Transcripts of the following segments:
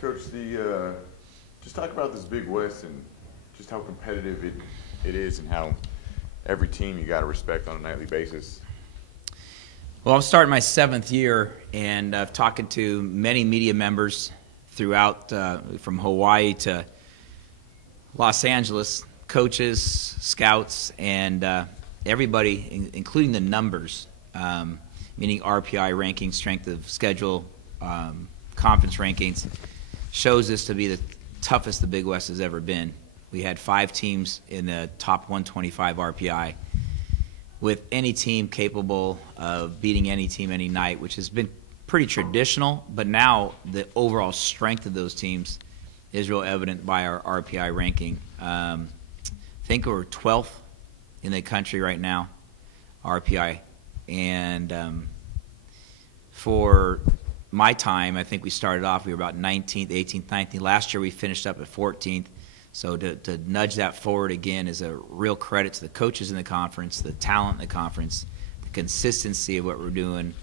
Coach, just talk about this Big West and just how competitive it is and how every team you got to respect on a nightly basis. Well, I'm starting my 7th year, and I've talked to many media members throughout, from Hawaii to Los Angeles, coaches, scouts, and everybody, including the numbers, meaning RPI rankings, strength of schedule, conference rankings, shows this to be the toughest the Big West has ever been. We had 5 teams in the top 125 RPI, with any team capable of beating any team any night, which has been pretty traditional, but now the overall strength of those teams is real evident by our RPI ranking. I think we're 12th in the country right now, RPI. And for my time, I think we started off, we were about 19th, 18th, 19th. Last year we finished up at 14th. So to nudge that forward again is a real credit to the coaches in the conference, the talent in the conference, the consistency of what we're doing,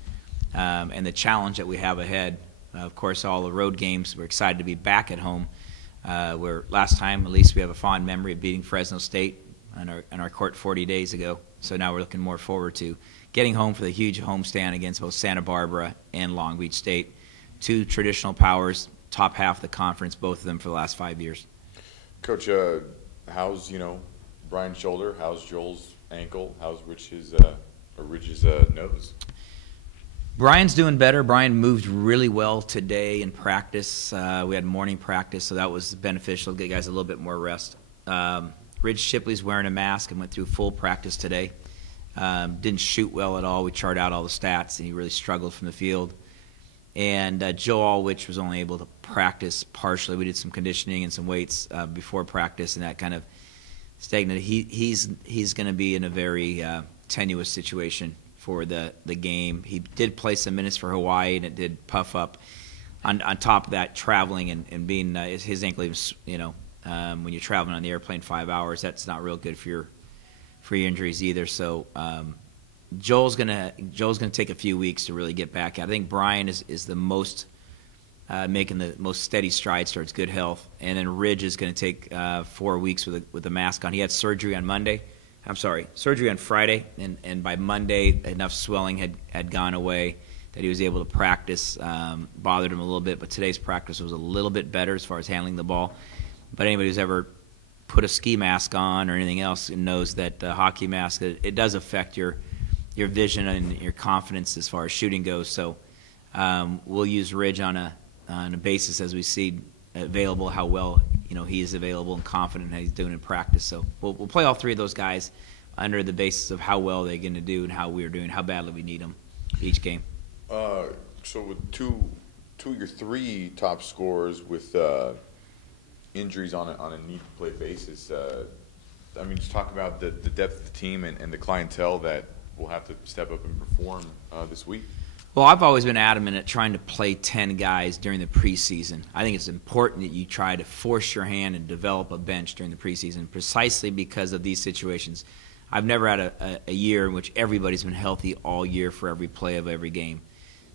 and the challenge that we have ahead. Of course, all the road games, we're excited to be back at home. Where last time, at least we have a fond memory of beating Fresno State on our court 40 days ago. So now we're looking more forward to getting home for the huge homestand against both Santa Barbara and Long Beach State. 2 traditional powers, top half of the conference, both of them for the last 5 years. Coach, how's Brian's shoulder? How's Joel's ankle? How's Rich's nose? Brian's doing better. Brian moved really well today in practice. We had morning practice, so that was beneficial. Get guys a little bit more rest. Rich Shipley's wearing a mask and went through full practice today. Didn't shoot well at all. We charted out all the stats, and he really struggled from the field. And Joe Awich was only able to practice partially. We did some conditioning and some weights before practice, and that kind of stagnated. He's going to be in a very tenuous situation for the game. He did play some minutes for Hawaii, and it did puff up. On top of that, traveling and being his ankle, when you're traveling on the airplane 5 hours, that's not real good for your injuries either. So Joel's gonna take a few weeks to really get back. I think Brian is the most making the most steady strides towards good health, and then Ridge is going to take 4 weeks with a mask on. He had surgery on Friday, and by Monday enough swelling had gone away that he was able to practice. Bothered him a little bit, but today's practice was a little bit better as far as handling the ball. But anybody who's ever put a ski mask on or anything else knows that the hockey mask, it does affect your vision and your confidence as far as shooting goes. So we'll use Ridge on a basis as we see available, how well he is available and confident how he's doing in practice. So we'll play all 3 of those guys under the basis of how well they're going to do and how we're doing, how badly we need them each game. So with two of your 3 top scorers with injuries on a need-to-play basis, just talk about the depth of the team and the clientele that will have to step up and perform this week. Well, I've always been adamant at trying to play 10 guys during the preseason. I think it's important that you try to force your hand and develop a bench during the preseason precisely because of these situations. I've never had a year in which everybody's been healthy all year for every play of every game.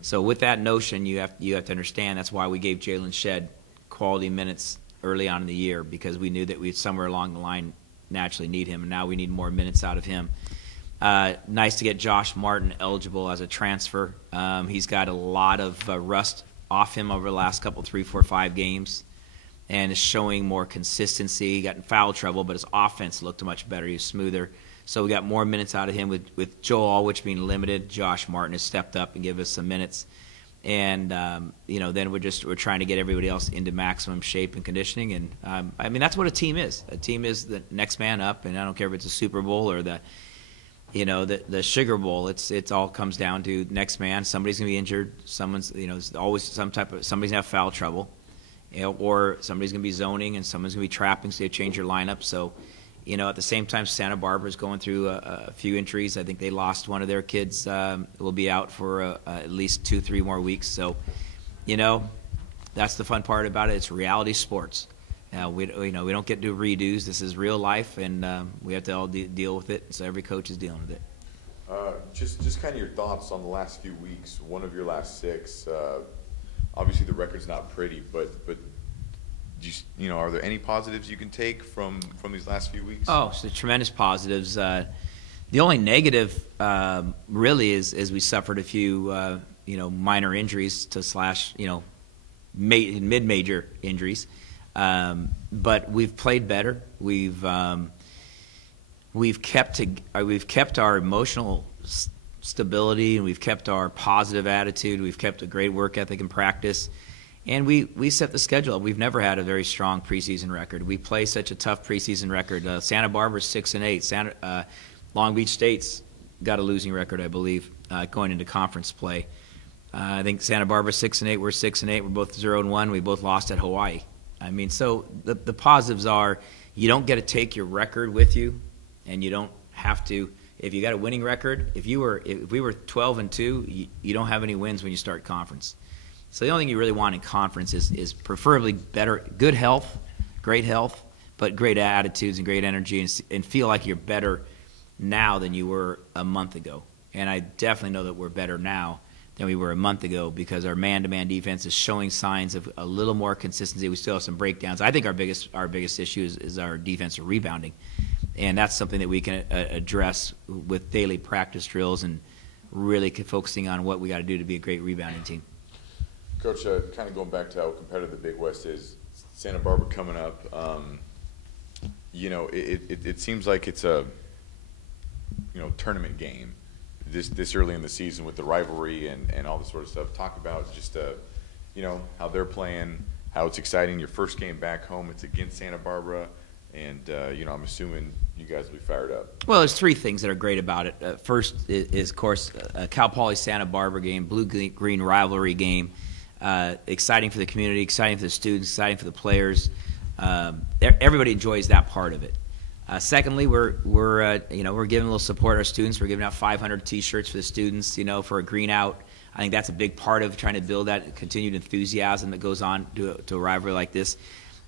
So with that notion, you have to understand that's why we gave Jalen Shedd quality minutes early on in the year, because we knew that we'd somewhere along the line naturally need him, and now we need more minutes out of him. Nice to get Josh Martin eligible as a transfer. He's got a lot of rust off him over the last couple, 3, 4, 5 games, and is showing more consistency. He got in foul trouble, but his offense looked much better. He was smoother. So we got more minutes out of him with Joe Awich being limited. Josh Martin has stepped up and given us some minutes. And, then we're trying to get everybody else into maximum shape and conditioning. And, that's what a team is. A team is the next man up, and I don't care if it's a Super Bowl or the Sugar Bowl. It's all comes down to next man. Somebody's going to be injured. Someone's, always somebody's going to have foul trouble. Or somebody's going to be zoning and someone's going to be trapping, so they change your lineup. So, at the same time, Santa Barbara's going through a few injuries. I think they lost one of their kids. Will be out for at least 2-3 more weeks. So, that's the fun part about it. It's reality sports. We don't get to do redos. This is real life, and we have to all deal with it. So every coach is dealing with it. Just kind of your thoughts on the last few weeks. One of your last 6. obviously the record's not pretty, but are there any positives you can take from these last few weeks? Oh, so tremendous positives. The only negative really is we suffered a few minor injuries to slash mid-major injuries, but we've played better. We've kept our emotional stability, and we've kept our positive attitude. We've kept a great work ethic in practice, and we set the schedule up. We've never had a very strong preseason record. We play such a tough preseason record. Santa Barbara's 6-8. Long Beach State's got a losing record, I believe, going into conference play. I think Santa Barbara's 6-8. We're 6-8. We're both 0-1. We both lost at Hawai'i. I mean, so the positives are you don't get to take your record with you, and you don't have to. If you got a winning record, if we were 12-2, you don't have any wins when you start conference. So the only thing you really want in conference is preferably good health, great health, but great attitudes and great energy, and feel like you're better now than you were a month ago. And I definitely know that we're better now than we were a month ago because our man-to-man defense is showing signs of a little more consistency. We still have some breakdowns. I think our biggest issue is our defensive rebounding, and that's something that we can address with daily practice drills and really focusing on what we got to do to be a great rebounding team. Coach, kind of going back to how competitive the Big West is, Santa Barbara coming up, it seems like it's a tournament game this early in the season with the rivalry and all this sort of stuff. Talk about just how they're playing, how it's exciting. Your first game back home, it's against Santa Barbara, and I'm assuming you guys will be fired up. Well, there's three things that are great about it. First is of course Cal Poly Santa Barbara game, blue-green rivalry game. Exciting for the community, exciting for the students, exciting for the players. Everybody enjoys that part of it. Secondly, we're giving a little support to our students. We're giving out 500 T-shirts for the students, for a green out. I think that's a big part of trying to build that continued enthusiasm that goes on to a rivalry like this.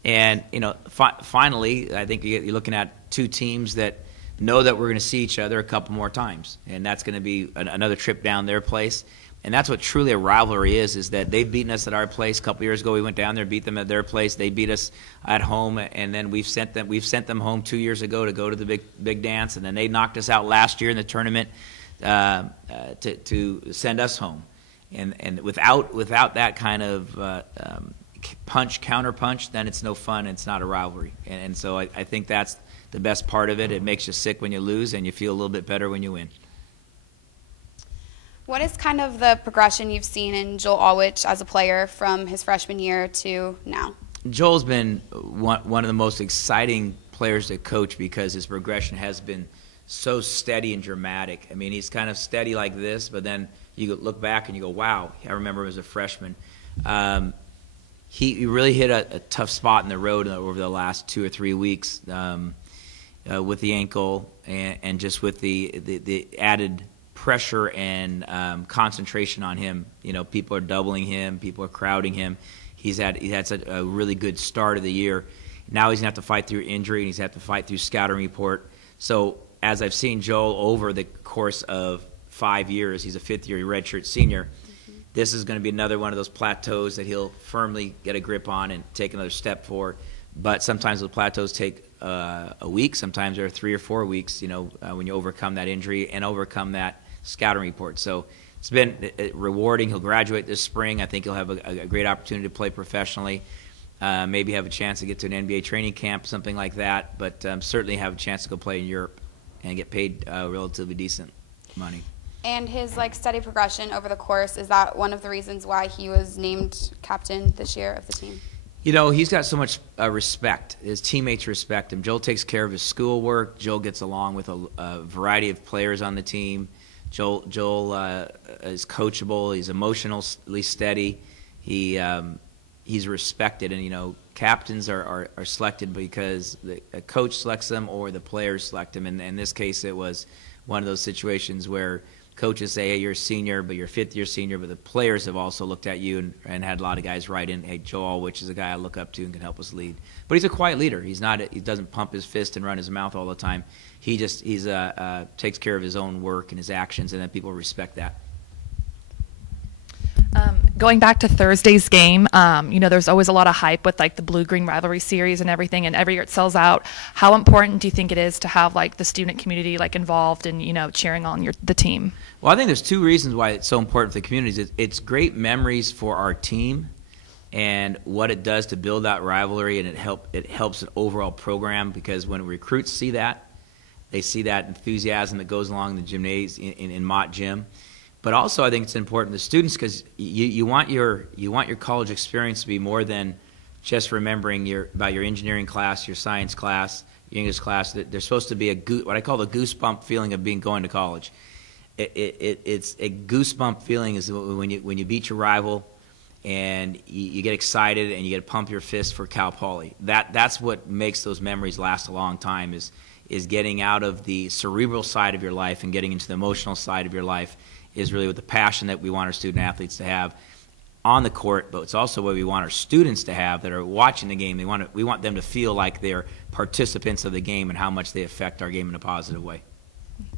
And finally, I think you're looking at two teams that know that we're going to see each other a couple more times, and that's going to be another trip down their place. And that's what truly a rivalry is that they've beaten us at our place. A couple years ago, we went down there, beat them at their place. They beat us at home, and then we've sent them home 2 years ago to go to the big dance, and then they knocked us out last year in the tournament to send us home. And without that kind of counter punch, then it's no fun. It's not a rivalry. And so I think that's the best part of it. It makes you sick when you lose, and you feel a little bit better when you win. What is kind of the progression you've seen in Joe Awich as a player from his freshman year to now? Joel's been one of the most exciting players to coach because his progression has been so steady and dramatic. I mean, he's kind of steady like this, but then you look back and you go, wow, I remember him as a freshman. He really hit a tough spot in the road over the last 2 or 3 weeks with the ankle and just with the added pressure and concentration on him. People are doubling him, people are crowding him. He had such a really good start of the year. Now he's going to have to fight through injury, and he's going to have to fight through scouting report. So as I've seen Joel over the course of 5 years, he's a fifth-year redshirt senior, this is going to be another one of those plateaus that he'll firmly get a grip on and take another step for. But sometimes those plateaus take a week. Sometimes they're 3 or 4 weeks, when you overcome that injury and overcome that scouting report. So it's been rewarding. He'll graduate this spring. I think he'll have a great opportunity to play professionally. Maybe have a chance to get to an NBA training camp, something like that. But certainly have a chance to go play in Europe and get paid relatively decent money. And his steady progression over the course, is that one of the reasons why he was named captain this year of the team? He's got so much respect. His teammates respect him. Joel takes care of his schoolwork. Joel gets along with a variety of players on the team. Joel is coachable. He's emotionally steady. He's respected, and captains are selected because a coach selects them or the players select them. And in this case, it was one of those situations where coaches say, hey, you're a senior, but you're a fifth-year senior, but the players have also looked at you and had a lot of guys write in, hey, Joel, which is a guy I look up to and can help us lead. But he's a quiet leader. He doesn't pump his fist and run his mouth all the time. He takes care of his own work and his actions, and then people respect that. Going back to Thursday's game, there's always a lot of hype with like the Blue-Green Rivalry series and everything, and every year it sells out. How important do you think it is to have like the student community like involved and cheering on the team? Well, I think there's two reasons why it's so important for the communities. It's great memories for our team and what it does to build that rivalry, and it helps an overall program, because when recruits see that, they see that enthusiasm that goes along the gymnasium in Mott Gym. But also, I think it's important to students, because you want your college experience to be more than just remembering about your engineering class, your science class, your English class. There's supposed to be what I call the goosebump feeling of going to college. It's a goosebump feeling is when you beat your rival, and you get excited and you get to pump your fist for Cal Poly. That's what makes those memories last a long time. Is getting out of the cerebral side of your life and getting into the emotional side of your life is really what the passion that we want our student athletes to have on the court, but it's also what we want our students to have that are watching the game. We want them to feel like they're participants of the game and how much they affect our game in a positive way.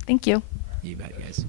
Thank you. You bet, guys.